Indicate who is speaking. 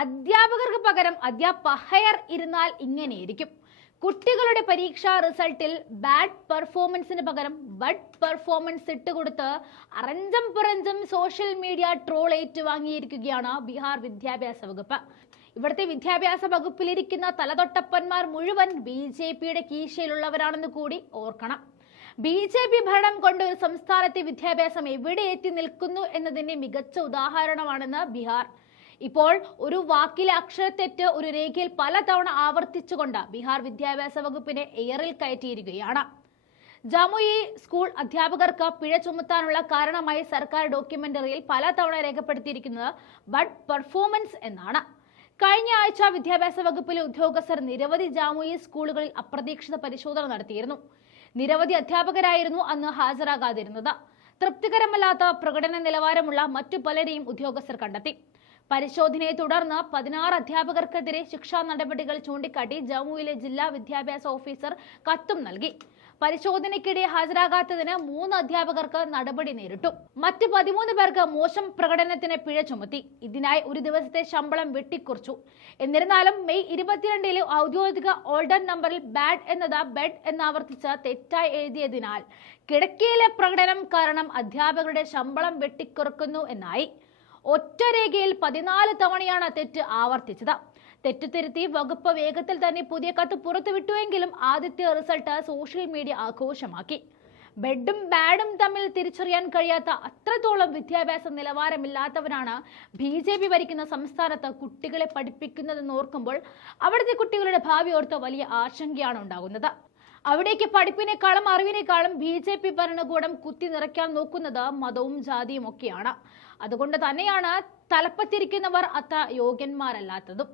Speaker 1: അധ്യാപകർക്ക് പകരം അധ്യാപകർ ഇരുന്നാൽ ഇങ്ങനെയിരിക്കും. കുട്ടികളുടെ പരീക്ഷാ റിസൾട്ടിൽ ബാഡ് പെർഫോമൻസിന് പകരം ബഡ് പെർഫോമൻസ് ഇട്ടുകൊടുത്ത് അറഞ്ചം പുറഞ്ചം സോഷ്യൽ മീഡിയ ട്രോൾ ഏറ്റുവാങ്ങിയിരിക്കുകയാണ് ബീഹാർ വിദ്യാഭ്യാസ വകുപ്പ്. ഇവിടുത്തെ വിദ്യാഭ്യാസ വകുപ്പിലിരിക്കുന്ന തലതൊട്ടപ്പന്മാർ മുഴുവൻ ബി ജെ പിയുടെ കീശയിലുള്ളവരാണെന്ന് കൂടി ഓർക്കണം. ബി ജെ പി ഭരണം കൊണ്ട് ഒരു സംസ്ഥാനത്തെ വിദ്യാഭ്യാസം എവിടെ എത്തി നിൽക്കുന്നു എന്നതിന്റെ മികച്ച ഉദാഹരണമാണെന്ന് ബീഹാർ. ഇപ്പോൾ ഒരു വാക്കിലെ അക്ഷരത്തെറ്റ് ഒരു രേഖയിൽ പലതവണ ആവർത്തിച്ചുകൊണ്ട് ബീഹാർ വിദ്യാഭ്യാസ വകുപ്പിനെ എയറിൽ കയറ്റിയിരിക്കുകയാണ്. ജമുയി സ്കൂൾ അധ്യാപകർക്ക് പിഴ ചുമത്താനുള്ള കാരണമായി സർക്കാർ ഡോക്യുമെന്ററിയിൽ പലതവണ രേഖപ്പെടുത്തിയിരിക്കുന്നത് ബഡ് പെർഫോമൻസ് എന്നാണ്. കഴിഞ്ഞ ആഴ്ച വിദ്യാഭ്യാസ വകുപ്പിലെ ഉദ്യോഗസ്ഥർ നിരവധി ജാമുയി സ്കൂളുകളിൽ അപ്രതീക്ഷിത പരിശോധന നടത്തിയിരുന്നു. നിരവധി അധ്യാപകരായിരുന്നു അന്ന് ഹാജരാകാതിരുന്നത്. തൃപ്തികരമല്ലാത്ത പ്രകടന നിലവാരമുള്ള മറ്റു പലരെയും ഉദ്യോഗസ്ഥർ കണ്ടെത്തി. പരിശോധനയെ തുടർന്ന് പതിനാറ് അധ്യാപകർക്കെതിരെ ശിക്ഷാ നടപടികൾ ചൂണ്ടിക്കാട്ടി ജമ്മുവിലെ ജില്ലാ വിദ്യാഭ്യാസ ഓഫീസർ കത്തും നൽകി. പരിശോധനയ്ക്കിടെ ഹാജരാകാത്തതിന് മൂന്ന് അധ്യാപകർക്ക് നടപടി നേരിട്ടു. മറ്റ് പതിമൂന്ന് പേർക്ക് മോശം പ്രകടനത്തിന് പിഴ ചുമത്തി. ഇതിനായി ഒരു ദിവസത്തെ ശമ്പളം വെട്ടിക്കുറിച്ചു. എന്നിരുന്നാലും മെയ് ഇരുപത്തിരണ്ടിലെ ഔദ്യോഗിക ഓൾഡർ നമ്പറിൽ ബാഡ് എന്നത് ബെഡ് എന്നാവർത്തിച്ച് തെറ്റായി എഴുതിയതിനാൽ കിടക്കയിലെ പ്രകടനം കാരണം അധ്യാപകരുടെ ശമ്പളം വെട്ടിക്കുറക്കുന്നു എന്നായി. ഒറ്റ രേഖയിൽ പതിനാല് തവണയാണ് തെറ്റ് ആവർത്തിച്ചത്. തെറ്റ് തിരുത്തി വകുപ്പ് വേഗത്തിൽ തന്നെ പുതിയ കത്ത് പുറത്തുവിട്ടുവെങ്കിലും ആദ്യത്തെ റിസൾട്ട് സോഷ്യൽ മീഡിയ ആഘോഷമാക്കി. ബെഡും ബാഡും തമ്മിൽ തിരിച്ചറിയാൻ കഴിയാത്ത അത്രത്തോളം വിദ്യാഭ്യാസ നിലവാരമില്ലാത്തവരാണ് ബി ജെ പി ഭരിക്കുന്ന സംസ്ഥാനത്ത് കുട്ടികളെ പഠിപ്പിക്കുന്നതെന്ന് ഓർക്കുമ്പോൾ അവിടുത്തെ കുട്ടികളുടെ ഭാവി ഓർത്ത് വലിയ ആശങ്കയാണ് ഉണ്ടാകുന്നത്. അവിടേക്ക് പഠിപ്പിനേക്കാളും അറിവിനേക്കാളും ബി ജെ പി ഭരണകൂടം കുത്തി നിറയ്ക്കാൻ നോക്കുന്നത് മതവും ജാതിയും ഒക്കെയാണ്. അതുകൊണ്ട് തന്നെയാണ് തലപ്പത്തിരിക്കുന്നവർ അത്ര യോഗ്യന്മാരല്ലാത്തതും.